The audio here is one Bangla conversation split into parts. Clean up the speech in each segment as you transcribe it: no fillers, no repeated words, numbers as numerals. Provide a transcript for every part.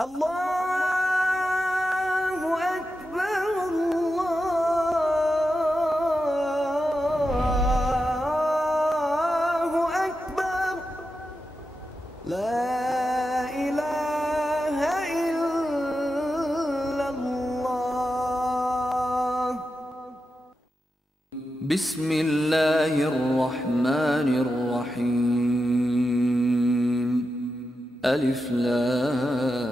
الله أكبر الله أكبر لا إله إلا الله. بسم الله الرحمن الرحيم. ألف لام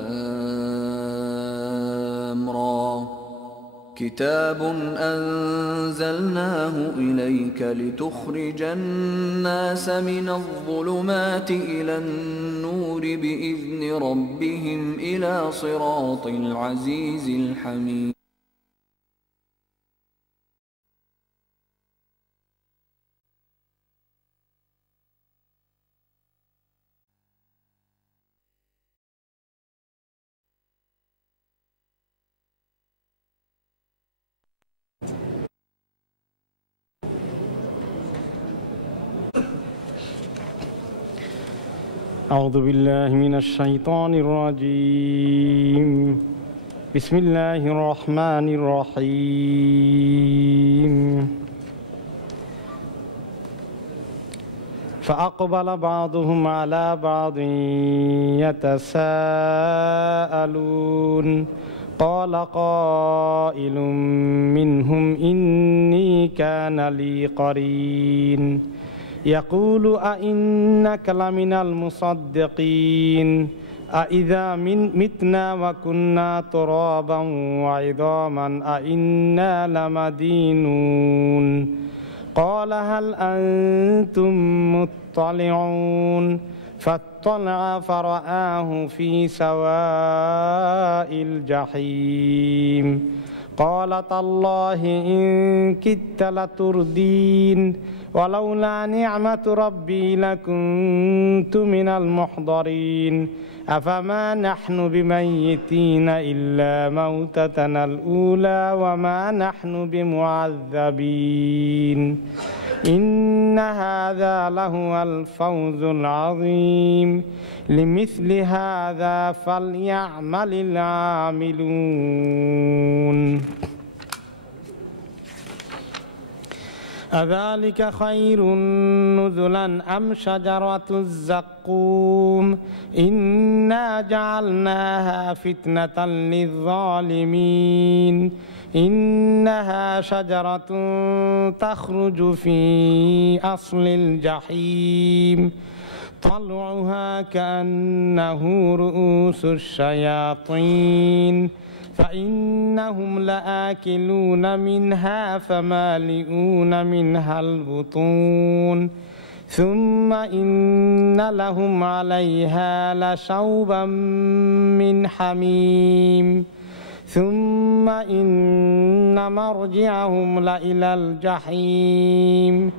را. كتاب أنزلناه إليك لتخرج الناس من الظلمات إلى النور بإذن ربهم إلى صراط العزيز الحميد. أعوذ بالله من الشيطان الرجيم. بسم الله الرحمن الرحيم. فأقبل بعضهم على بعض يتساءلون قال قائل منهم إني كان لي قرين يقول أئنك لمن المصدقين أإذا متنا وكنا ترابا وعظاما أئنا لمدينون قال هل أنتم مطلعون فاطلع فرآه في سواء الجحيم قال تالله إن كدت لتردين ولولا نعمة ربي لكنت من المحضرين أفما نحن بميتين إلا موتتنا الأولى وما نحن بمعذبين إن هذا لهو الفوز العظيم لمثل هذا فليعمل العاملون. أذلك خير نزلا أم شجرة الزقوم إنا جعلناها فتنة للظالمين إنها شجرة تخرج في أصل الجحيم طلعها كأنه رؤوس الشياطين فإنهم لآكلون منها فمالئون منها البطون ثم إن لهم عليها لشوبا من حميم ثم إن مرجعهم لإلى الجحيم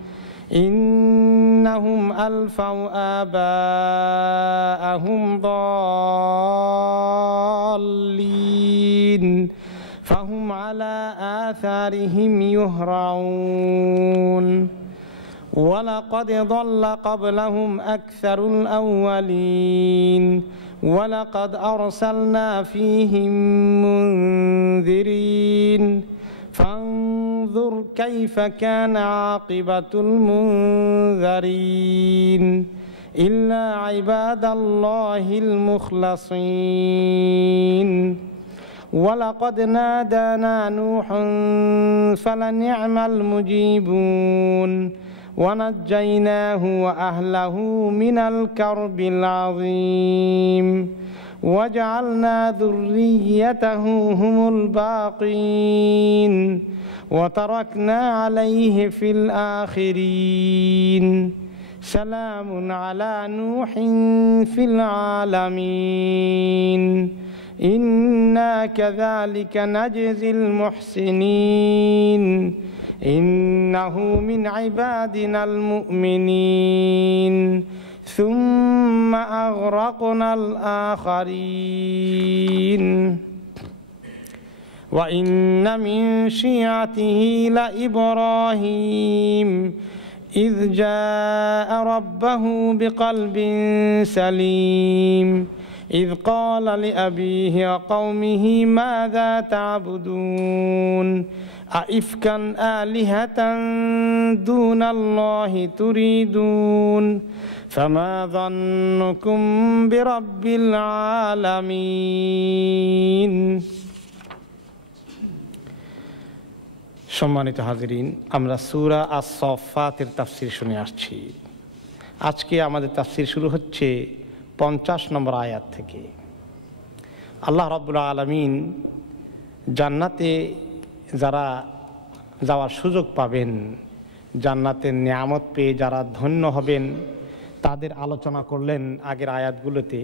إنهم ألفوا آباءهم ضالين فهم على آثارهم يهرعون ولقد ضل قبلهم أكثر الأولين ولقد أرسلنا فيهم منذرين فانظر كيف كان عاقبة المنذرين إلا عباد الله المخلصين ولقد نادانا نوح فلنعم المجيبون ونجيناه وأهله من الكرب العظيم وجعلنا ذريته هم الباقين وتركنا عليه في الآخرين سلام على نوح في العالمين إنا كذلك نجزي المحسنين إنه من عبادنا المؤمنين ثم أغرقنا الآخرين وإن من شيعته لإبراهيم إذ جاء ربه بقلب سليم إذ قال لأبيه وقومه ماذا تعبدون أئفكا آلهة دون الله تريدون فما ظنكم برب العالمين। সম্মানিত হাজিরিন, আমরা সূরা আস-সাফফাতের তাফসীর শুনে আসছি। আজকে আমাদের তাফসীর শুরু হচ্ছে 50 নম্বর আয়াত থেকে। আল্লাহ রাব্বুল আলামিন জান্নাতে যারা যাওয়ার সুযোগ পাবেন, জান্নাতের নিয়ামত পেয়ে যারা ধন্য হবেন তাদের আলোচনা করলেন আগের আয়াতগুলোতে।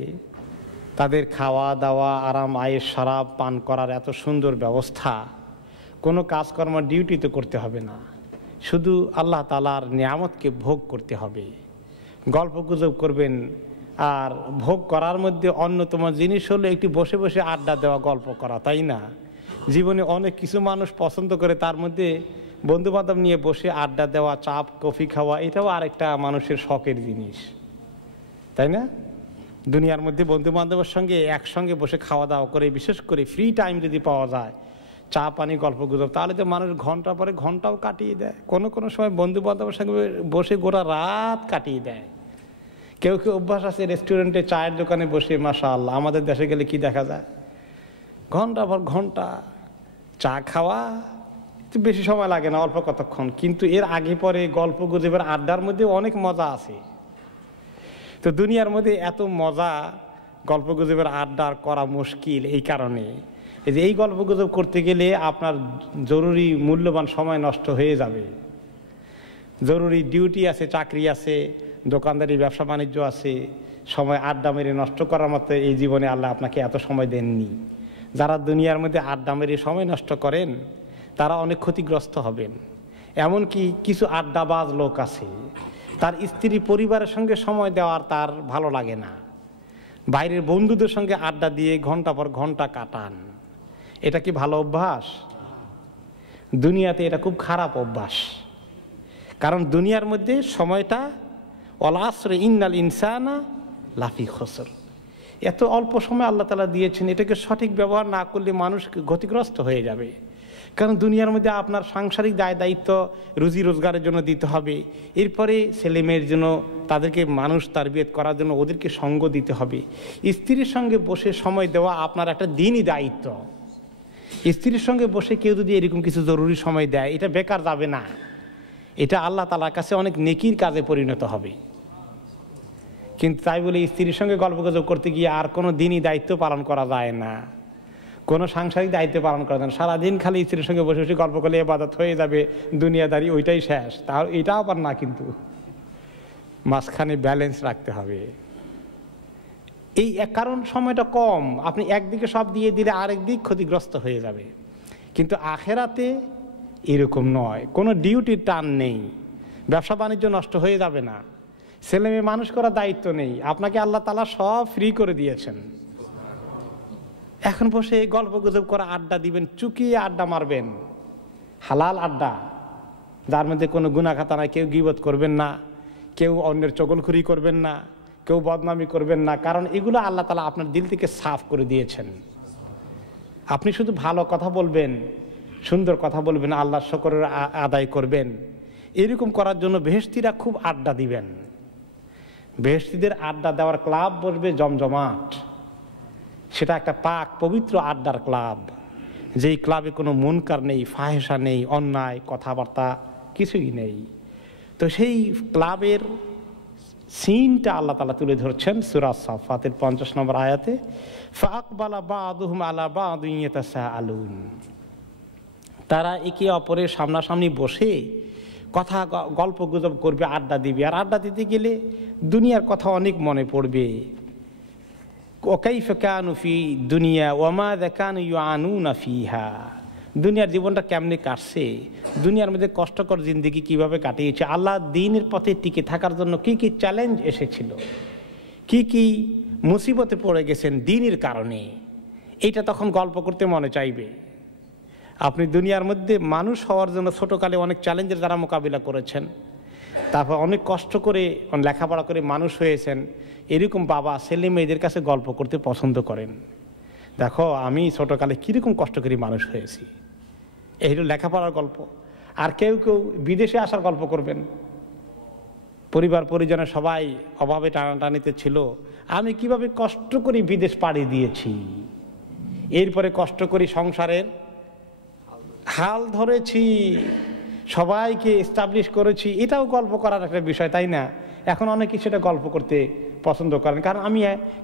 তাদের খাওয়া দাওয়া, আরাম, আয়েশ, শরাব পান করার এত সুন্দর ব্যবস্থা, কোনো কাজকর্ম ডিউটি তো করতে হবে না, শুধু আল্লাহ তাআলার নিয়ামতকে ভোগ করতে হবে। গল্প গুজব করবেন, আর ভোগ করার মধ্যে অন্যতম জিনিস হলো একটু বসে বসে আড্ডা দেওয়া, গল্প করা, তাই না? জীবনে অনেক কিছু মানুষ পছন্দ করে, তার মধ্যে বন্ধুবান্ধব নিয়ে বসে আড্ডা দেওয়া, চাপ কফি খাওয়া, এটাও আরেকটা মানুষের শখের জিনিস, তাই না? দুনিয়ার মধ্যে বন্ধুবান্ধবের সঙ্গে একসঙ্গে বসে খাওয়া দাওয়া করে, বিশেষ করে ফ্রি টাইম যদি পাওয়া যায়, চা পানি গল্প গুজব, তাহলে তো মানুষ ঘন্টা পরে ঘন্টাও কাটিয়ে দেয়। কোনো কোনো সময় বন্ধুবান্ধবের সঙ্গে বসে গোটা রাত কাটিয়ে দেয়। কেউ কেউ অভ্যাস আছে রেস্টুরেন্টে চায়ের দোকানে বসে, মাশাআল্লাহ, আমাদের দেশে গেলে কি দেখা যায়, ঘন্টা পর ঘন্টা চা খাওয়া। বেশি সময় লাগে না, অল্প কতক্ষণ, কিন্তু এর আগে পরে গল্প গুজবের আড্ডার মধ্যে অনেক মজা আছে। তো দুনিয়ার মধ্যে এত মজা গল্প গুজবের আড্ডা করা মুশকিল এই কারণে যে এই গল্প গুজব করতে গেলে আপনার জরুরি মূল্যবান সময় নষ্ট হয়ে যাবে। জরুরি ডিউটি আছে, চাকরি আছে, দোকানদারি, ব্যবসা বাণিজ্য আছে, সময় আড্ডা মেরে নষ্ট করার মতো এই জীবনে আল্লাহ আপনাকে এত সময় দেননি। যারা দুনিয়ার মধ্যে আড্ডা মেরে সময় নষ্ট করেন তারা অনেক ক্ষতিগ্রস্ত হবেন। এমনকি কিছু আড্ডাবাজ লোক আছে, তার স্ত্রী পরিবারের সঙ্গে সময় দেওয়ার তার ভালো লাগে না, বাইরের বন্ধুদের সঙ্গে আড্ডা দিয়ে ঘন্টা পর ঘন্টা কাটান। এটা কি ভালো অভ্যাস? দুনিয়াতে এটা খুব খারাপ অভ্যাস। কারণ দুনিয়ার মধ্যে সময়টা ওয়াল আসরি ইন্নাল ইনসানা লাফি খুসর, এত অল্প সময় আল্লাহ তাআলা দিয়েছেন, এটাকে সঠিক ব্যবহার না করলে মানুষ ক্ষতিগ্রস্ত হয়ে যাবে। কারণ দুনিয়ার মধ্যে আপনার সাংসারিক দায় দায়িত্ব রুজি রোজগারের জন্য দিতে হবে, এরপরে ছেলে মেয়ের জন্য তাদেরকে মানুষ তারবিয়ত করার জন্য ওদেরকে সঙ্গ দিতে হবে। স্ত্রীর সঙ্গে বসে সময় দেওয়া আপনার একটা দিনই দায়িত্ব। স্ত্রীর সঙ্গে বসে কেউ যদি এরকম কিছু জরুরি সময় দেয়, এটা বেকার যাবে না, এটা আল্লাহ তাআলার কাছে অনেক নেকির কাজে পরিণত হবে। কিন্তু তাই বলে স্ত্রীর সঙ্গে গল্প গুজব করতে গিয়ে আর কোনো দিনই দায়িত্ব পালন করা যায় না, কোনো সাংসারিক দায়িত্ব পালন করা যায় না। সারাদিন খালি স্ত্রীর সঙ্গে বসে বসে গল্প করলে ইবাদত হয়ে যাবে, দুনিয়াদারি ওইটাই শেষ। তাহলে এটাও আবার না, কিন্তু মাঝখানে ব্যালেন্স রাখতে হবে। এই এক কারণ সময়টা কম, আপনি একদিকে সব দিয়ে দিলে আরেক দিক ক্ষতিগ্রস্ত হয়ে যাবে। কিন্তু আখেরাতে এরকম নয়, কোনো ডিউটির টান নেই, ব্যবসা বাণিজ্য নষ্ট হয়ে যাবে না, ছেলে মেয়ে মানুষ করার দায়িত্ব নেই, আপনাকে আল্লাহ তাআলা সব ফ্রি করে দিয়েছেন। এখন বসে গল্প গুজব করা আড্ডা দিবেন, চুকিয়ে আড্ডা মারবেন, হালাল আড্ডা, যার মধ্যে কোনো গুনাহখাতা নাই, কেউ গীবত করবেন না, কেউ অন্যের চগলখুরি করবেন না, কেউ বদনামি করবেন না, কারণ এগুলো আল্লাহ তাআলা আপনার দিল থেকে সাফ করে দিয়েছেন। আপনি শুধু ভালো কথা বলবেন, সুন্দর কথা বলবেন, আল্লাহর শুকর আদায় করবেন। এরকম করার জন্য বেহেশতিরা খুব আড্ডা দিবেন। বেহেশতিদের আড্ডা দেওয়ার ক্লাব বসবে জমজমাট, সেটা একটা পাক পবিত্র আড্ডার ক্লাব, যেই ক্লাবে কোনো মুনকার নেই, ফাহেসা নেই, অন্যায় কথাবার্তা কিছুই নেই। তো সেই ক্লাবের সিনটা আল্লাহ তাআলা তুলে ধরছেন সূরা সাফফাতের 50 নম্বর আয়াতে, ফাআকবালা বা'দুহুম আলা বা'দিন ইয়াতাসাআলুন। তারা একে অপরের সামনাসামনি বসে কথা গল্প গুজব করবে, আড্ডা দিবে। আর আড্ডা দিতে গেলে দুনিয়ার কথা অনেক মনে পড়বে। ওয়াকাইফা কানু ফি দুনিয়া ওয়া মাযা কানু ইউআনুনা ফিহা, দুনিয়ার জীবনটা কেমনে কাটছে, দুনিয়ার মধ্যে কষ্টকর জিন্দেগি কিভাবে কাটিয়েছে, আল্লাহ দ্বীনের পথে টিকে থাকার জন্য কি কি চ্যালেঞ্জ এসেছিল, কি কি মুসিবতে পড়ে গেছেন দ্বীনের কারণে, এইটা তখন গল্প করতে মনে চাইবে। আপনি দুনিয়ার মধ্যে মানুষ হওয়ার জন্য ছোটকালে অনেক চ্যালেঞ্জের দ্বারা মোকাবিলা করেছেন, তারপর অনেক কষ্ট করে লেখাপড়া করে মানুষ হয়েছেন, এরকম বাবা ছেলে মেয়েদের কাছে গল্প করতে পছন্দ করেন। দেখো আমি ছোটোকালে কীরকম কষ্ট করে মানুষ হয়েছি, এই হলো লেখাপড়ার গল্প। আর কেউ কেউ বিদেশে আসার গল্প করবেন, পরিবার পরিজনের সবাই অভাবে টানাটানিতে ছিল, আমি কিভাবে কষ্ট করে বিদেশ পাড়ি দিয়েছি, এরপরে কষ্ট করে সংসারের হাল ধরেছি, সবাইকে এস্টাবলিশ করেছি। এটাও গল্প করার একটা বিষয়, তাই না? এখন অনেকে সেটা গল্প করতে পছন্দ করেন, কারণ আমি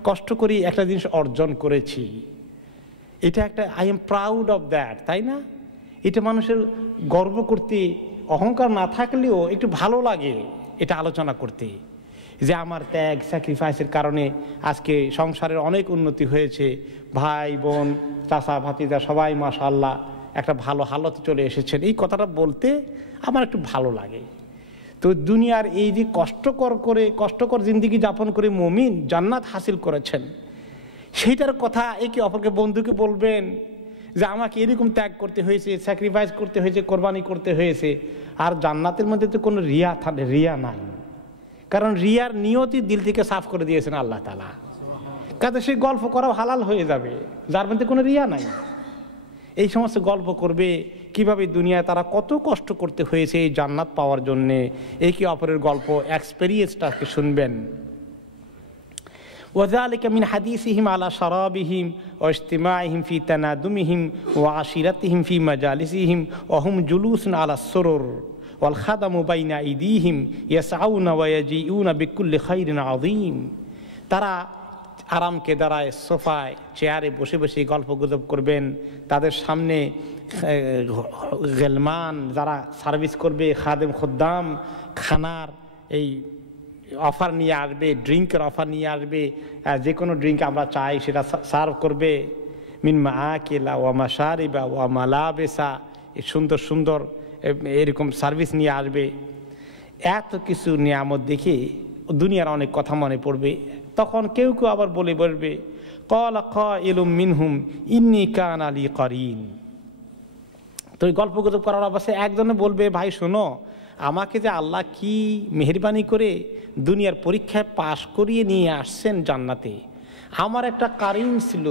কষ্ট করি একটা জিনিস অর্জন করেছি, এটা একটা I am proud of that, তাই না? এটা মানুষের গর্ব করতে, অহংকার না থাকলেও একটু ভালো লাগে এটা আলোচনা করতে, যে আমার ত্যাগ স্যাক্রিফাইসের কারণে আজকে সংসারের অনেক উন্নতি হয়েছে, ভাই বোন চাচা ভাতিজা সবাই মাশাআল্লাহ একটা ভালো হালতে চলে এসেছেন। এই কথাটা বলতে আমার একটু ভালো লাগে। তো দুনিয়ার এই যে কষ্টকর জিন্দেগি যাপন করে মুমিন জান্নাত হাসিল করেছেন, সেইটার কথা একে অপরকে বন্ধুকে বলবেন যে আমাকে এরকম ত্যাগ করতে হয়েছে, স্যাক্রিফাইস করতে হয়েছে, কোরবানি করতে হয়েছে। আর জান্নাতের মধ্যে তো কোনো রিয়া নাই, কারণ রিয়ার নিয়তি দিল থেকে সাফ করে দিয়েছেন আল্লাহ তাআলা। কাজে সেই গল্প করাও হালাল হয়ে যাবে যার মধ্যে কোনো রিয়া নাই। এই সমস্ত গল্প করবে কিভাবে দুনিয়ায় তারা কত কষ্ট করতে হয়েছে এই জান্নাত পাওয়ার জন্যে, একে অপরের গল্প এক্সপেরিয়েন্সটাকে শুনবেন। وذلك من حديثهم على شرابهم واجتماعهم في تنادمهم وعشيرتهم في مجالسهم وهم جلوس على السرر والخدم بين أيديهم يسعون ويجيئون بكل خير عظيم। তারা আরামকে দাঁড়ায় সোফায় চেয়ারে বসে বসে গল্প গুজব করবেন, তাদের সামনে গেলমান যারা সার্ভিস করবে, খাদেম খুদ্দাম খানার এই অফার নিয়ে আসবে, ড্রিঙ্কের অফার নিয়ে আসবে, যে কোনো ড্রিঙ্ক আমরা চাই সেটা সার্ভ করবে। মিন মাআকিলা ওয়া মাশারিবা ওয়া মালাবেসা, এই সুন্দর সুন্দর এরকম সার্ভিস নিয়ে আসবে। এত কিছু নিয়ামত দেখে দুনিয়ার অনেক কথা মনে পড়বে। তখন কেউ কেউ আবার বলে বলবে ক্বালা কাইলুম মিনহুম ইন্নী কানা লি কারিন। তো এই গল্প গুজব করার অবস্থায় একজনে বলবে, ভাই শোনো, আমাকে যে আল্লাহ কি মেহেরবানি করে দুনিয়ার পরীক্ষায় পাশ করিয়ে নিয়ে আসছেন জান্নাতে, আমার একটা কারিন ছিল,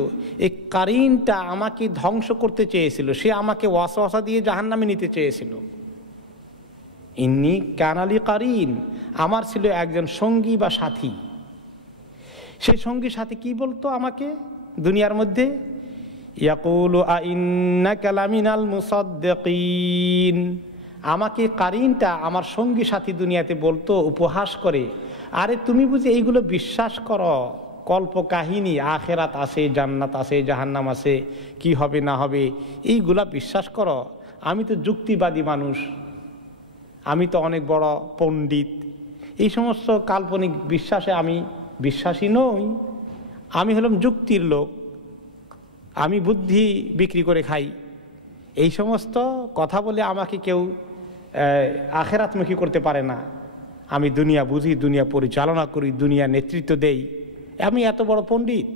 এই কারিনটা আমাকে ধ্বংস করতে চেয়েছিল, সে আমাকে ওয়াসওয়াসা দিয়ে জাহান্নামে নিতে চেয়েছিল। ইন্নী কানা লি কারিন, আমার ছিল একজন সঙ্গী বা সাথী। সেই সঙ্গী সাথী কি বলতো আমাকে দুনিয়ার মধ্যে, ইয়াকুলু আইন্নাকা লামিনাল মুসাদ্দিকিন, আমাকে কারিনটা আমার সঙ্গী সাথী দুনিয়াতে বলতো উপহাস করে, আরে তুমি বুঝি এইগুলো বিশ্বাস করো, কল্প কাহিনী, আখেরাত আছে, জান্নাত আছে, জাহান্নাম আছে, কি হবে না হবে এইগুলা বিশ্বাস করো? আমি তো যুক্তিবাদী মানুষ, আমি তো অনেক বড় পণ্ডিত, এই সমস্ত কাল্পনিক বিশ্বাসে আমি বিশ্বাসী নই, আমি হলাম যুক্তির লোক, আমি বুদ্ধি বিক্রি করে খাই। এই সমস্ত কথা বলে আমাকে কেউ আখেরাতমুখী করতে পারে না। আমি দুনিয়া বুঝি, দুনিয়া পরিচালনা করি, দুনিয়া নেতৃত্ব দেই, আমি এত বড় পণ্ডিত।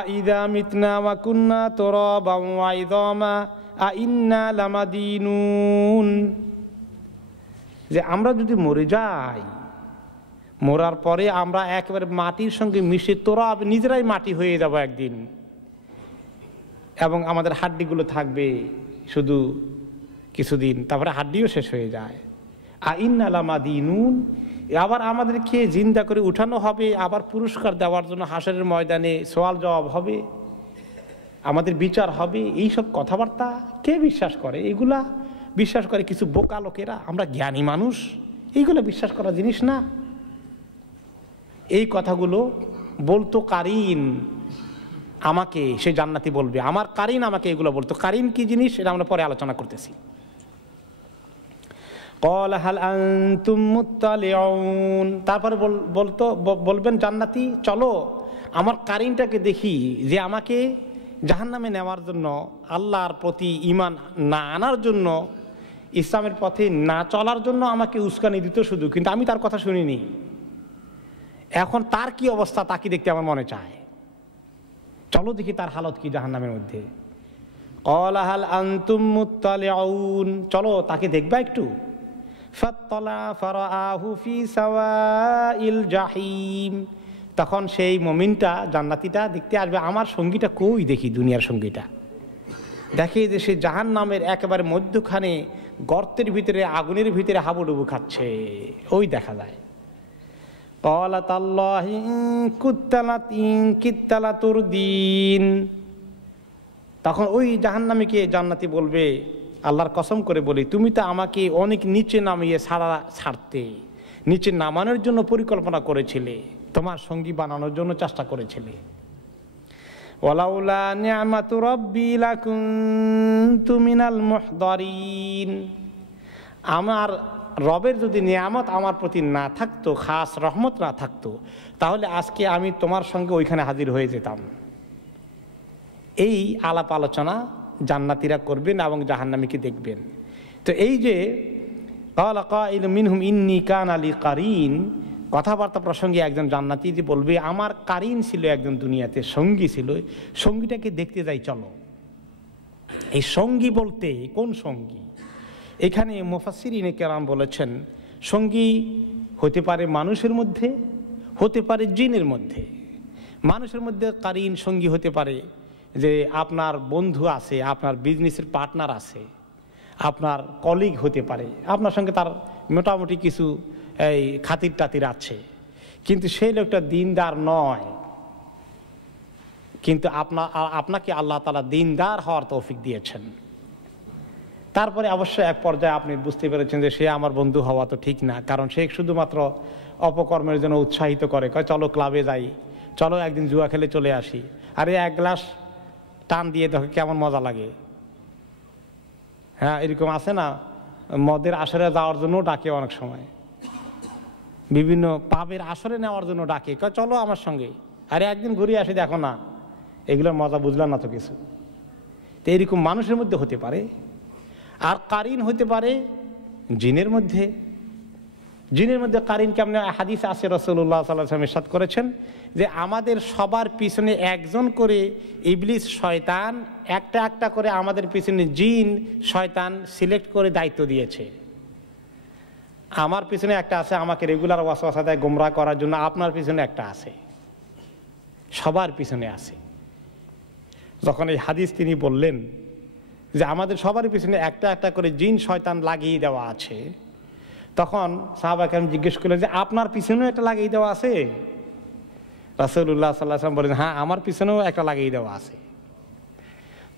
আইদা মিতনা ওয়া কুন্না তুরাবান ওয়া ইযামা আইন্না লামাদিনুন, যে আমরা যদি মরে যাই, মরার পরে আমরা একেবারে মাটির সঙ্গে মিশে তোরাব, নিজেরাই মাটি হয়ে যাব একদিন, এবং আমাদের হাড্ডিগুলো থাকবে শুধু কিছুদিন, তারপরে হাড্ডিও শেষ হয়ে যায়। আইন্না লামাদিনুন, আবার আমাদেরকে জিন্দা করে উঠানো হবে, আবার পুরস্কার দেওয়ার জন্য হাসরের ময়দানে সওয়াল জবাব হবে, আমাদের বিচার হবে। এইসব কথাবার্তা কে বিশ্বাস করে? এগুলা বিশ্বাস করে কিছু বোকা লোকেরা, আমরা জ্ঞানী মানুষ, এইগুলো বিশ্বাস করার জিনিস না। এই কথাগুলো বলতো কারিন আমাকে, সে জান্নাতি বলবে আমার কারিন আমাকে এগুলো বলতো। কারিন কি জিনিস এটা আমরা পরে আলোচনা করতেছি। ক্বালা হাল আনতুম মুত্তালিউন, তারপরে বলবেন জান্নাতি, চলো আমার কারিনটাকে দেখি, যে আমাকে জাহান্নামে নেওয়ার জন্য, আল্লাহর প্রতি ঈমান না আনার জন্য, ইসলামের পথে না চলার জন্য আমাকে উস্কানি দিত শুধু, কিন্তু আমি তার কথা শুনিনি। এখন তার কি অবস্থা তাকে দেখতে আমার মনে চায়, চলো দেখি তার হালত কি জাহান্নামের মধ্যে। ক্বালা হাল আনতুম মুত্তালিউন, চলো তাকে দেখবা একটু। ফাত্তালা ফারাআহু ফি সাওয়াইল জাহিম, তখন সেই মুমিনটা জান্নাতীটা দেখতে আসবে আমার সঙ্গীটা কই দেখি, দুনিয়ার সঙ্গীটা দেখে যে সে জাহান্নামের একেবারে মধ্যখানে গর্তের ভিতরে আগুনের ভিতরে হাবুডুবু খাচ্ছে, ওই দেখা যায়। ক্বালাত আল্লাহি কিত্তালাতুর দিন, তখন ওই জাহান্নামীকে জান্নাতি বলবে আল্লাহর কসম করে বলি তুমি তো আমাকে অনেক নিচে নামিয়ে ছাড়তে, নিচে নামানোর জন্য পরিকল্পনা করেছিলে, তোমার সঙ্গী বানানোর জন্য চেষ্টা করেছিলে। ওয়ালাউলা নি'মাতু রাব্বি লাকুনতু মিনাল মুহদারিন, আমার রবের যদি নিয়ামত আমার প্রতি না থাকতো, খাস রহমত না থাকতো, তাহলে আজকে আমি তোমার সঙ্গে ওইখানে হাজির হয়ে যেতাম। এই আলাপ আলোচনা জান্নাতীরা করবেন এবং জাহান্নামীকে দেখবেন। তো এই যে ক্বালা কাইলুম মিনহুম ইন্নী কানা লি কারিন, কথাবার্তা প্রসঙ্গে একজন জান্নাতী যে বলবে আমার কারিন ছিল একজন দুনিয়াতে, সঙ্গী ছিল, সঙ্গীটাকে দেখতে যাই চলো। এই সঙ্গী বলতে কোন সঙ্গী? এখানে মুফাসসিরিনে কেরাম বলেছেন সঙ্গী হতে পারে মানুষের মধ্যে, হতে পারে জিনের মধ্যে। মানুষের মধ্যে কারিন সঙ্গী হতে পারে যে আপনার বন্ধু আছে, আপনার বিজনেসের পার্টনার আছে, আপনার কলিগ হতে পারে, আপনার সঙ্গে তার মোটামুটি কিছু এই খাতির টাতির আছে, কিন্তু সেই লোকটা দিনদার নয়, কিন্তু আপনাকে আল্লাহ তাআলা দিনদার হওয়ার তৌফিক দিয়েছেন। তারপরে অবশ্য এক পর্যায়ে আপনি বুঝতে পেরেছেন যে সে আমার বন্ধু হওয়া তো ঠিক না, কারণ সে শুধুমাত্র অপকর্মের জন্য উৎসাহিত করে, কয় চলো ক্লাবে যাই, চলো একদিন জুয়া খেলে চলে আসি, আরে এক গ্লাস টান দিয়ে দেখো কেমন মজা লাগে। হ্যাঁ, এরকম আছে না, মদের আসরে যাওয়ার জন্য ডাকে, অনেক সময় বিভিন্ন পাবের আসরে নেওয়ার জন্য ডাকে, কয় চলো আমার সঙ্গে, আরে একদিন ঘুরে আসি, দেখো না এগুলোর মজা বুঝলাম না তো কিছু। তো এরকম মানুষের মধ্যে হতে পারে। আর কারিন হতে পারে জিনের মধ্যে। জিনের মধ্যে কারিন কেমন? হাদিস আছে, রাসূলুল্লাহ সাল্লাল্লাহু আলাইহি ওয়াসাল্লাম ইরশাদ করেছেন যে আমাদের সবার পিছনে একজন করে ইবলিস শয়তান, একটা একটা করে আমাদের পিছনে জিন শয়তান সিলেক্ট করে দায়িত্ব দিয়েছে। আমার পিছনে একটা আছে আমাকে রেগুলার ওয়াসওয়াসা দেয় গোমরাহ করার জন্য, আপনার পিছনে একটা আছে, সবার পিছনে আছে। যখন এই হাদিস তিনি বললেন যে আমাদের সবার পিছনে একটা একটা করে জিন শয়তান লাগিয়ে দেওয়া আছে, তখন সাহাবা কেরাম জিজ্ঞেস করলেন যে আপনার পিছনেও একটা লাগিয়ে দেওয়া আছে? রাসূলুল্লাহ সাল্লাল্লাহু আলাইহি ওয়াসাল্লাম বলেন হ্যাঁ, আমার পিছনেও একটা লাগিয়ে দেওয়া আছে,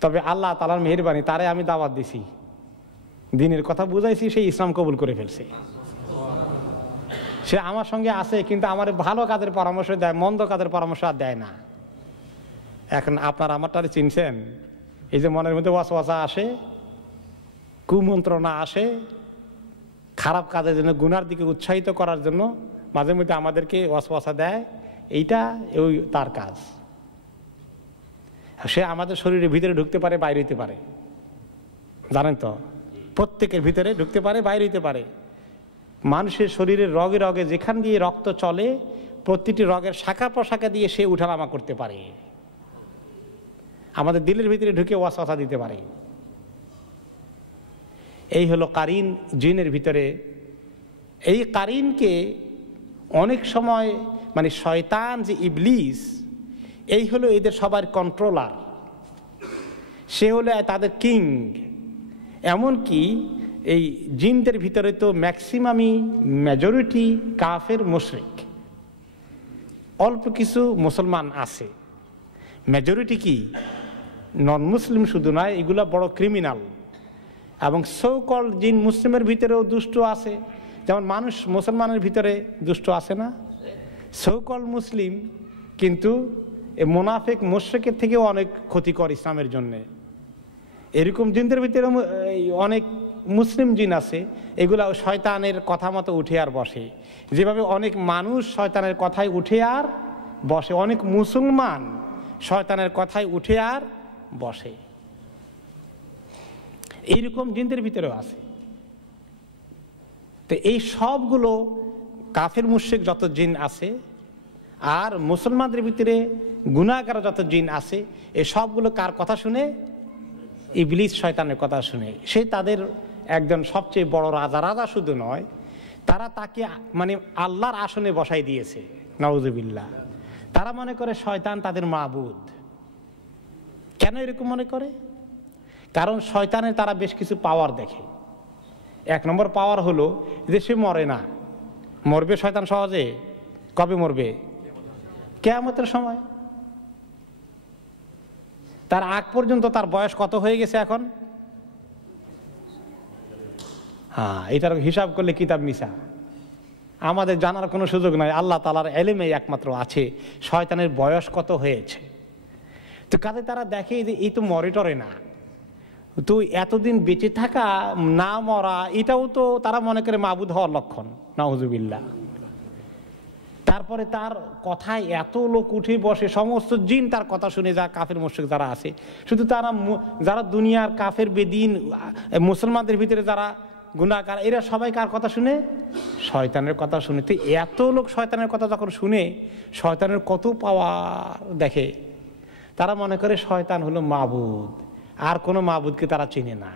তবে আল্লাহ তাআলার মেহেরবানি তারে আমি দাওয়াত দিছি, দ্বীনের কথা বুঝাইছি, সেই ইসলাম কবুল করে ফেলছে। সে আমার সঙ্গে আছে, কিন্তু আমার ভালো কাজের পরামর্শ দেয়, মন্দ কাজের পরামর্শ আর দেয় না। এখন আপনার আমারটারে চিনছেন? এই যে মনের মধ্যে ওয়াসওয়াসা আসে, কুমন্ত্রণা আসে, খারাপ কাজের জন্য, গুনার দিকে উৎসাহিত করার জন্য মাঝে মধ্যে আমাদেরকে ওয়াসওয়াসা দেয়, এইটা ওই তার কাজ। সে আমাদের শরীরের ভিতরে ঢুকতে পারে, বাইরে হইতে পারে, জানেন তো, প্রত্যেকের ভিতরে ঢুকতে পারে, বাইরে হইতে পারে। মানুষের শরীরের রগে রগে যেখান দিয়ে রক্ত চলে, প্রতিটি রগের শাখা প্রশাখা দিয়ে সে উঠানামা করতে পারে, আমাদের দিলের ভিতরে ঢুকে ওয়াসওয়াসা দিতে পারে। এই হলো কারিন জিনের ভিতরে। এই কারিনকে অনেক সময় মানে শয়তান যে ইবলিস, এই হলো এদের সবার কন্ট্রোলার, সে হলো তাদের কিং। এমনকি এই জিনদের ভিতরে তো ম্যাক্সিমামই মেজরিটি কাফের মুশরিক, অল্প কিছু মুসলমান আছে, মেজরিটি কি নন মুসলিম শুধু নয়, এগুলা বড় ক্রিমিনাল। এবং সো কল জিন মুসলিমের ভিতরেও দুষ্ট আছে, যেমন মানুষ মুসলমানের ভিতরে দুষ্ট আছে না, সো কল মুসলিম কিন্তু মুনাফিক মুশরিকের থেকেও অনেক ক্ষতিকর ইসলামের জন্যে। এরকম জিনদের ভিতরে অনেক মুসলিম জিন আছে, এগুলা শয়তানের কথা মতো উঠে আর বসে, যেভাবে অনেক মানুষ শয়তানের কথায় উঠে আর বসে, অনেক মুসলমান শয়তানের কথায় উঠে আর বসে, এইরকম জিনদের ভিতরেও আছে। তো এই সবগুলো কাফের মুশরিক যত জিন আছে আর মুসলমানদের ভিতরে গুনাহগার যত জিন আছে, এই সবগুলো কার কথা শুনে? ইবলিস শয়তানের কথা শুনে। সে তাদের একজন সবচেয়ে বড় রাজা শুধু নয়, তারা তাকে মানে আল্লাহর আসনে বসাই দিয়েছে, নাউজুবিল্লাহ। তারা মনে করে শয়তান তাদের মাবুদ। কেন এরকম মনে করে? কারণ শয়তানের তারা বেশ কিছু পাওয়ার দেখে। 1 নম্বর পাওয়ার হলো যে সে মরে না। মরবে শয়তান সহজে? কবে মরবে? কিয়ামতের সময়। তার আগ পর্যন্ত তার বয়স কত হয়ে গেছে এখন? হ্যাঁ, এটার হিসাব করলে কিতাব মিশা, আমাদের জানার কোনো সুযোগ নাই। আল্লাহ তাআলার ইলমে একমাত্র আছে শয়তানের বয়স কত হয়েছে। তো কাজে তারা দেখে যে এই তো মরে টরে না, তো এতদিন বেঁচে থাকা না মরা এটাও তো তারা মনে করে মাবুদ হওয়ার লক্ষণ, নাউজুবিল্লাহ। তারপরে তার কথায় এত লোক উঠে বসে, সমস্ত জিন তার কথা শুনে, যা কাফের মুশরিক যারা আছে, শুধু তারা যারা দুনিয়ার কাফের বেদিন মুসলমানদের ভিতরে যারা গুনাহগার, এরা সবাই কার কথা শুনে? শয়তানের কথা শুনে। তো এত লোক শয়তানের কথা যখন শুনে, শয়তানের কত পাওয়ার দেখে, তারা মনে করে শয়তান হলো মাবুদ, আর কোনো মাবুদকে তারা চিনে না।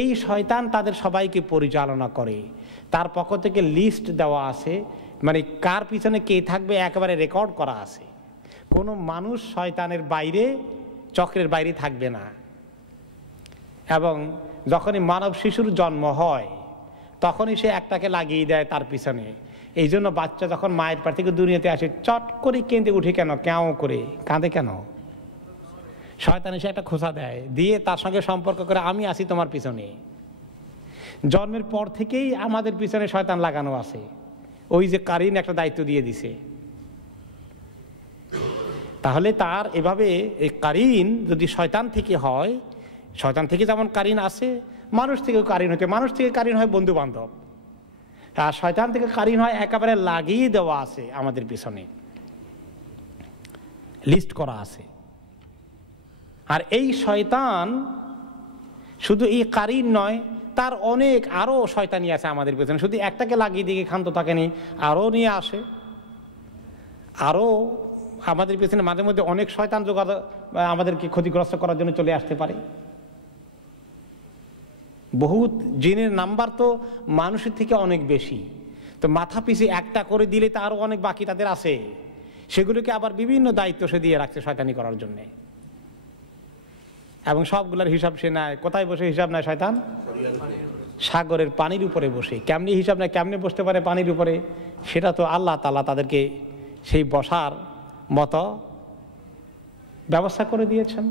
এই শয়তান তাদের সবাইকে পরিচালনা করে। তার পক্ষ থেকে লিস্ট দেওয়া আছে, মানে কার পিছনে কে থাকবে একেবারে রেকর্ড করা আছে। কোনো মানুষ শয়তানের বাইরে, চক্রের বাইরে থাকবে না। এবং যখনই মানব শিশুর জন্ম হয় তখনই সে একটাকে লাগিয়ে দেয় তার পিছনে। এই জন্য বাচ্চা যখন মায়ের পেট থেকে দুনিয়াতে আসে চট করে কেঁদে উঠে কেন? কেউ করে কাঁদে কেন? শয়তান এসে একটা খোঁচা দেয়, দিয়ে তার সঙ্গে সম্পর্ক করে আমি আসি তোমার পিছনে। জন্মের পর থেকেই আমাদের পিছনে শয়তান লাগানো আছে। ওই যে কারিন একটা দায়িত্ব দিয়ে দিছে। তাহলে তার এভাবে এই কারিন যদি শয়তান থেকে হয়, শয়তান থেকে যেমন কারিন আছে, মানুষ থেকেও কারিন হতে, মানুষ থেকে কারিন হয় বন্ধু বান্ধব, আর শয়তান থেকে কারিন হয় একেবারে লাগিয়ে দেওয়া আছে আমাদের পিছনে, লিস্ট করা আছে। আর এই শয়তান শুধু এই কারিন নয়, তার অনেক আরো শয়তানি আছে আমাদের পেছনে। শুধু একটাকে লাগিয়ে দিয়ে ক্ষান্ত থাকেনি, আরো নিয়ে আসে। আরো আমাদের পেছনে মাঝে মধ্যে অনেক শয়তান যোগাযোগ আমাদেরকে ক্ষতিগ্রস্ত করার জন্য চলে আসতে পারে। বহুত জিনের নাম্বার তো মানুষের থেকে অনেক বেশি। তো মাথা পিছে একটা করে দিলে তো আরো অনেক বাকি তাদের আছে, সেগুলোকে আবার বিভিন্ন দায়িত্ব সে দিয়ে রাখছে শয়তানি করার জন্যে। এবং সবগুলোর হিসাব সে নেয়। কোথায় বসে হিসাব নেয় শয়তান? সাগরের পানির উপরে বসে। কেমনি হিসাব নেয়, কেমনি বসতে পারে পানির উপরে? সেটা তো আল্লাহ তাআলা তাদেরকে সেই বসার মতো ব্যবস্থা করে দিয়েছেন।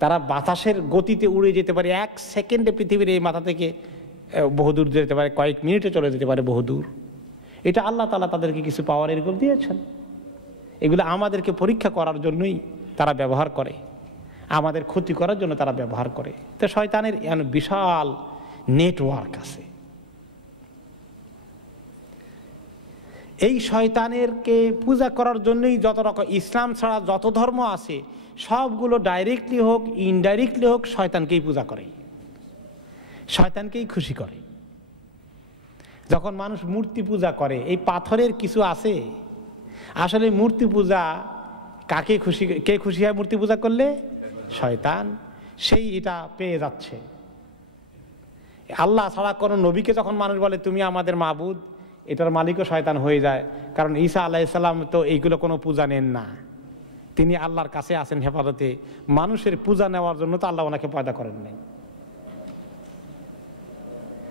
তারা বাতাসের গতিতে উড়ে যেতে পারে, 1 সেকেন্ডে পৃথিবীর এই মাথা থেকে বহুদূর যেতে পারে, কয়েক মিনিটে চলে যেতে পারে বহুদূর। এটা আল্লাহ তাআলা তাদেরকে কিছু পাওয়ার এরকম দিয়েছেন। এগুলো আমাদেরকে পরীক্ষা করার জন্যই তারা ব্যবহার করে, আমাদের ক্ষতি করার জন্য তারা ব্যবহার করে। তো শয়তানের বিশাল নেটওয়ার্ক আছে। এই শয়তানেরকে পূজা করার জন্যই যত রকম, ইসলাম ছাড়া যত ধর্ম আছে সবগুলো ডাইরেক্টলি হোক ইনডাইরেক্টলি হোক শয়তানকেই পূজা করে, শয়তানকেই খুশি করে। যখন মানুষ মূর্তি পূজা করে, এই পাথরের কিছু আছে, আসলে মূর্তি পূজা কাকে খুশি, কে খুশি হয় মূর্তি পূজা করলে? শয়তান। সেই এটা পেয়ে যাচ্ছে। আল্লাহ ছাড়া কোনো নবীকে যখন মানুষ বলে তুমি আমাদের মাবুদ, এটার মালিকও শয়তান হয়ে যায়। কারণ ঈসা আলাইহিস সালাম তো এইগুলো কোনো পূজা নেন না, তিনি আল্লাহর কাছে আছেন হেফাজতে। মানুষের পূজা নেওয়ার জন্য তো আল্লাহ ওনাকে পয়দা করেন নাই।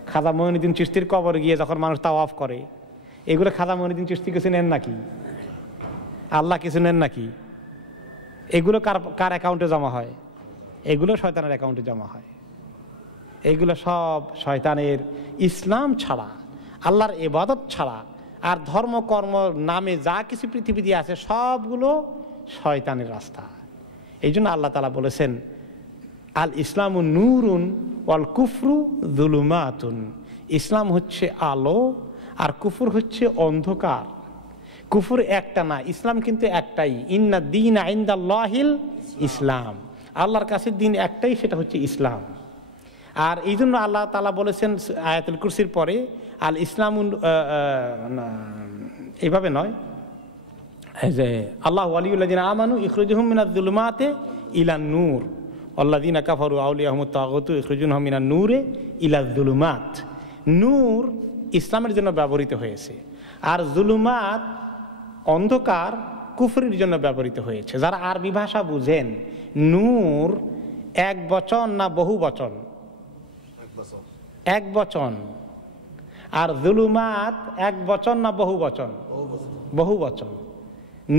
খাজা মঈনুদ্দিন চিশতির কবরে গিয়ে যখন মানুষ তাওয়াফ করে, এগুলো খাজা মঈনুদ্দিন চিশতি কিছু নেন নাকি? আল্লাহ কিছু নেন নাকি? এগুলো কার অ্যাকাউন্টে জমা হয়? এগুলো শয়তানের অ্যাকাউন্টে জমা হয়। এগুলো সব শয়তানের। ইসলাম ছাড়া, আল্লাহর ইবাদত ছাড়া আর ধর্ম কর্ম নামে যা কিছু পৃথিবীতে আছে সবগুলো শয়তানের রাস্তা। এই জন্য আল্লাহ তাআলা বলেছেন আল ইসলামু নূরুন ওয়াল কুফরু যুলুমাতুন। ইসলাম হচ্ছে আলো আর কুফর হচ্ছে অন্ধকার। কুফর একটা না, ইসলাম কিন্তু একটাই। ইন্না দীনা ইনদাল্লাহিল ইসলাম, আল্লাহর কাছে দিন একটাই, সেটা হচ্ছে ইসলাম। আর এই জন্য আল্লাহ তাআলা বলেছেন আয়াতুল কুরসির পরে আল ইসলামু, এইভাবে নয় যে আল্লাহু ওয়ালিয়ুল্লাযিনা আমানু ইখরিজুহুম মিনাজ যুলুমাতি ইলান নূর আল্লাযীনা কাফারু আউলিয়াহুমুত তাগুতু ইখরিজুনহুম মিনান নূরি ইলাজ যুলুমাত। নূর ইসলামের জন্য ব্যবহৃত হয়েছে, আর যুলুমাত অন্ধকার কুফরির জন্য ব্যবহৃত হয়েছে। যারা আরবি ভাষা বুঝেন, নূর এক বচন না বহু বচন? এক বচন। আর যুলুমাত এক বচন না বহু বচন? বহু বচন।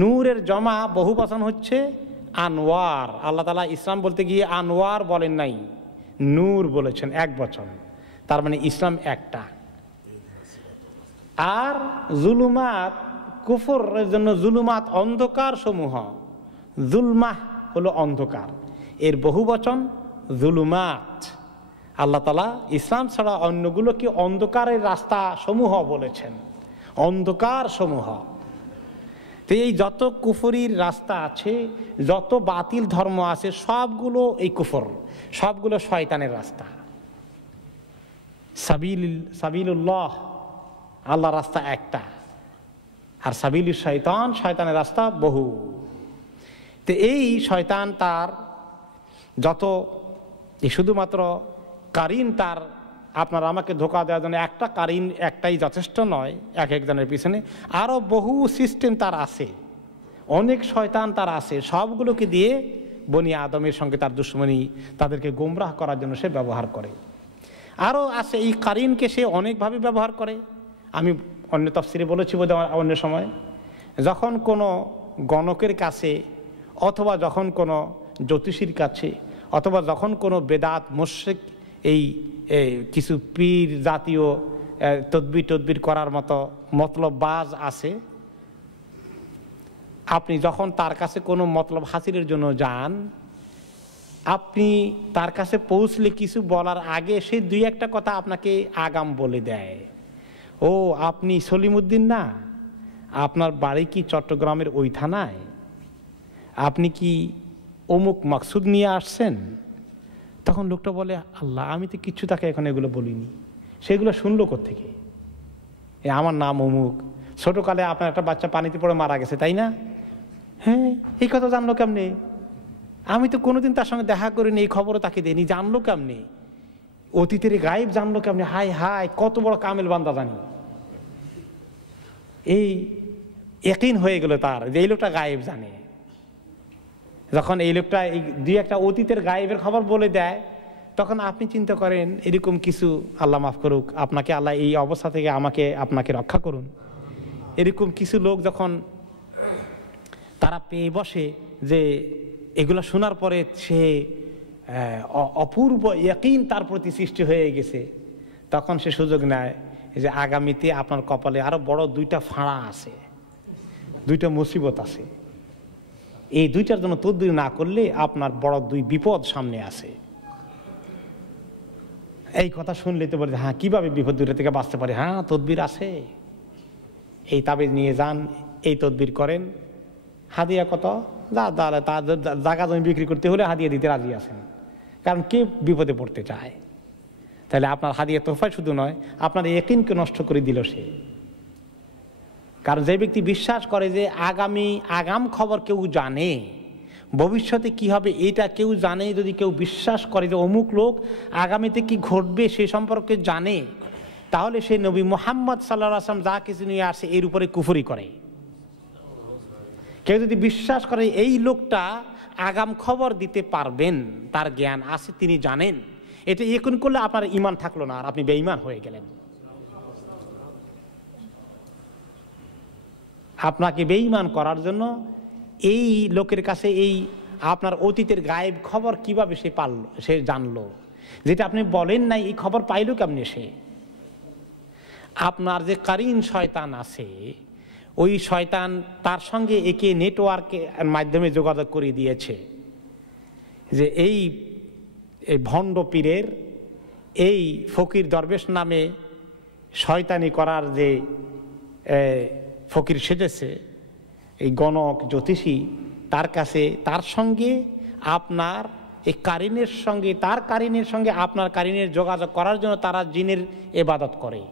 নূরের জমা বহু বচন হচ্ছে আনোয়ার। আল্লাহ তাআলা ইসলাম বলতে গিয়ে আনোয়ার বলেন নাই, নূর বলেছেন, এক বচন। তার মানে ইসলাম একটা। আর জুলুমাত কুফরের জন্য জুলুমাত অন্ধকার সমূহ, জুলমাহ হলো অন্ধকার, এর বহু বচন জুলুমাত। আল্লাহ তাআলা ইসলাম ছাড়া অন্যগুলোকে অন্ধকারের রাস্তা সমূহ বলেছেন, অন্ধকার সমূহ। তো এই যত কুফরির রাস্তা আছে, যত বাতিল ধর্ম আছে, সবগুলো এই কুফর, সবগুলো শয়তানের রাস্তা। সাবিলুল্লাহ, আল্লাহ রাস্তা একটা, আর সাবিলুশ শয়তান, শয়তানের রাস্তা বহু। তো এই শয়তান তার যত শুধুমাত্র কারিন, তার আপনার আমাকে ধোঁকা দেওয়ার জন্য একটা কারিন একটাই যথেষ্ট নয়, এক একজনের পিছনে আরও বহু সিস্টেম তার আছে, অনেক শয়তান তার আছে। সবগুলোকে দিয়ে বনি আদমের সঙ্গে তার দুশ্মনী, তাদেরকে গোমরাহ করার জন্য সে ব্যবহার করে। আরও আছে এই কারিনকে সে অনেকভাবে ব্যবহার করে। আমি অন্য তাফসিরে বলেছি বোধহয় অন্য সময়, যখন কোনো গণকের কাছে, অথবা যখন কোনো জ্যোতিষীর কাছে, অথবা যখন কোনো বেদাত মুশরিক এই কিছু পীর জাতীয় তদবির করার মতো মতলব বাজ আছে, আপনি যখন তার কাছে কোনো মতলব হাসিলের জন্য যান, আপনি তার কাছে পৌঁছলে কিছু বলার আগে সে দুই একটা কথা আপনাকে আগাম বলে দেয়। ও আপনি সলিমুদ্দিন না, আপনার বাড়ি কি চট্টগ্রামের ওই থানায়? আপনি কি অমুক মাকসুদ নিয়ে আসছেন? তখন লোকটা বলে, আল্লাহ, আমি তো কিচ্ছু তাকে এখন এগুলো বলিনি। সেগুলো শুনলো কোত্থেকে? আমার নাম অমুক, ছোটোকালে আপনার একটা বাচ্চা পানিতে পড়ে মারা গেছে, তাই না? হ্যাঁ, এই কথা জানলো কেমনে? আমি তো কোনোদিন তার সঙ্গে দেখা করিনি, এই খবরও তাকে দেয়নি, জানলো কেমনে? অতীতের গায়েব জানলো কেমনে? হায় হায়, কত বড় কামেল বান্দা জানি। এই ইয়াকিন হয়ে গেল তার যে এই লোকটা গায়েব জানে। যখন এই লোকটা এই দুই একটা অতীতের গায়েবের খবর বলে দেয়, তখন আপনি চিন্তা করেন এরকম কিছু, আল্লাহ মাফ করুক, আপনাকে আল্লাহ এই অবস্থা থেকে আপনাকে রক্ষা করুন। এরকম কিছু লোক যখন তারা পেয়ে বসে যে এগুলো শোনার পরে সে অপূর্ব ইয়াকিন তার প্রতি সৃষ্টি হয়ে গেছে, তখন সে সুযোগ নেয় যে আগামীতে আপনার কপালে আরো বড় দুইটা ফাঁড়া আছে, দুইটা মুসিবত আছে, এই দুইটার জন্য তদবির না করলে আপনার বড় দুই বিপদ সামনে আছে। এই কথা শুনলে তো বলে, হ্যাঁ, কিভাবে বিপদ দুইটা থেকে বাঁচতে পারে? হ্যাঁ, তদবির আছে, এই তাবিজ নিয়ে যান, এই তদবির করেন। হাদিয়া কত? তার জায়গা জমি বিক্রি করতে হলে হাদিয়া দিতে রাজি আছেন, কারণ কে বিপদে পড়তে চায়। তাহলে আপনার হাদিয়া তোফায় শুধু নয়, আপনার ইয়াকিনকে নষ্ট করে দিল সে। কারণ যে ব্যক্তি বিশ্বাস করে যে আগাম খবর কেউ জানে, ভবিষ্যতে কি হবে এটা কেউ জানে, যদি কেউ বিশ্বাস করে যে অমুক লোক আগামীতে কি ঘটবে সে সম্পর্কে জানে, তাহলে সে নবী মুহাম্মদ সাল্লাল্লাহু আলাইহি ওয়াসাল্লাম যা কিছু নিয়ে আসে এর উপরে কুফরি করে। কেউ যদি বিশ্বাস করে এই লোকটা আগাম খবর দিতে পারবেন, তার জ্ঞান আছে, তিনি জানেন, এটা এখন করলে আপনার ঈমান থাকলো না, আর আপনি বেঈমান হয়ে গেলেন। আপনাকে বেঈমান করার জন্য এই লোকের কাছে এই আপনার অতীতের গায়েব খবর কিভাবে সে জানলো, যেটা আপনি বলেন নাই, এই খবর পাইল কেমনে সে? আপনার যে কারিন শয়তান আছে, ওই শয়তান তার সঙ্গে একে নেটওয়ার্কের মাধ্যমে যোগাযোগ করে দিয়েছে যে এই ভণ্ড পীরের, এই ফকির দরবেশ নামে শয়তানি করার যে ফকির সেজেছে, এই গণক জ্যোতিষী, তার কাছে তার সঙ্গে আপনার এই কারিনের সঙ্গে, তার কারিনের সঙ্গে আপনার কারিনের যোগাযোগ করার জন্য তারা জিনের ইবাদত করে।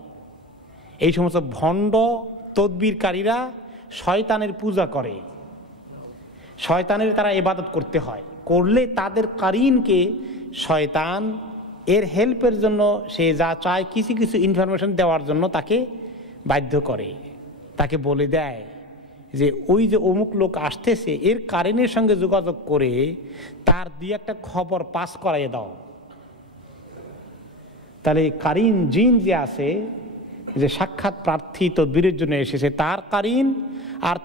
এই সমস্ত ভণ্ড তদবিরকারীরা শয়তানের পূজা করে, শয়তানের তারা ইবাদত করতে হয়। করলে তাদের কারিনকে শয়তান এর হেল্পের জন্য সে যা চায় কিছু কিছু ইনফরমেশন দেওয়ার জন্য তাকে বাধ্য করে, তাকে বলে দেয় যে ওই যে অমুক লোক আসতেছে এর কারিনের সঙ্গে যোগাযোগ করে তার দুই একটা খবর পাস করাইয়ে দাও। তাহলে কারিন জিন যে আছে, যে সাক্ষাৎ প্রার্থী তদবিরের জন্য এসেছে, তার কারিন আর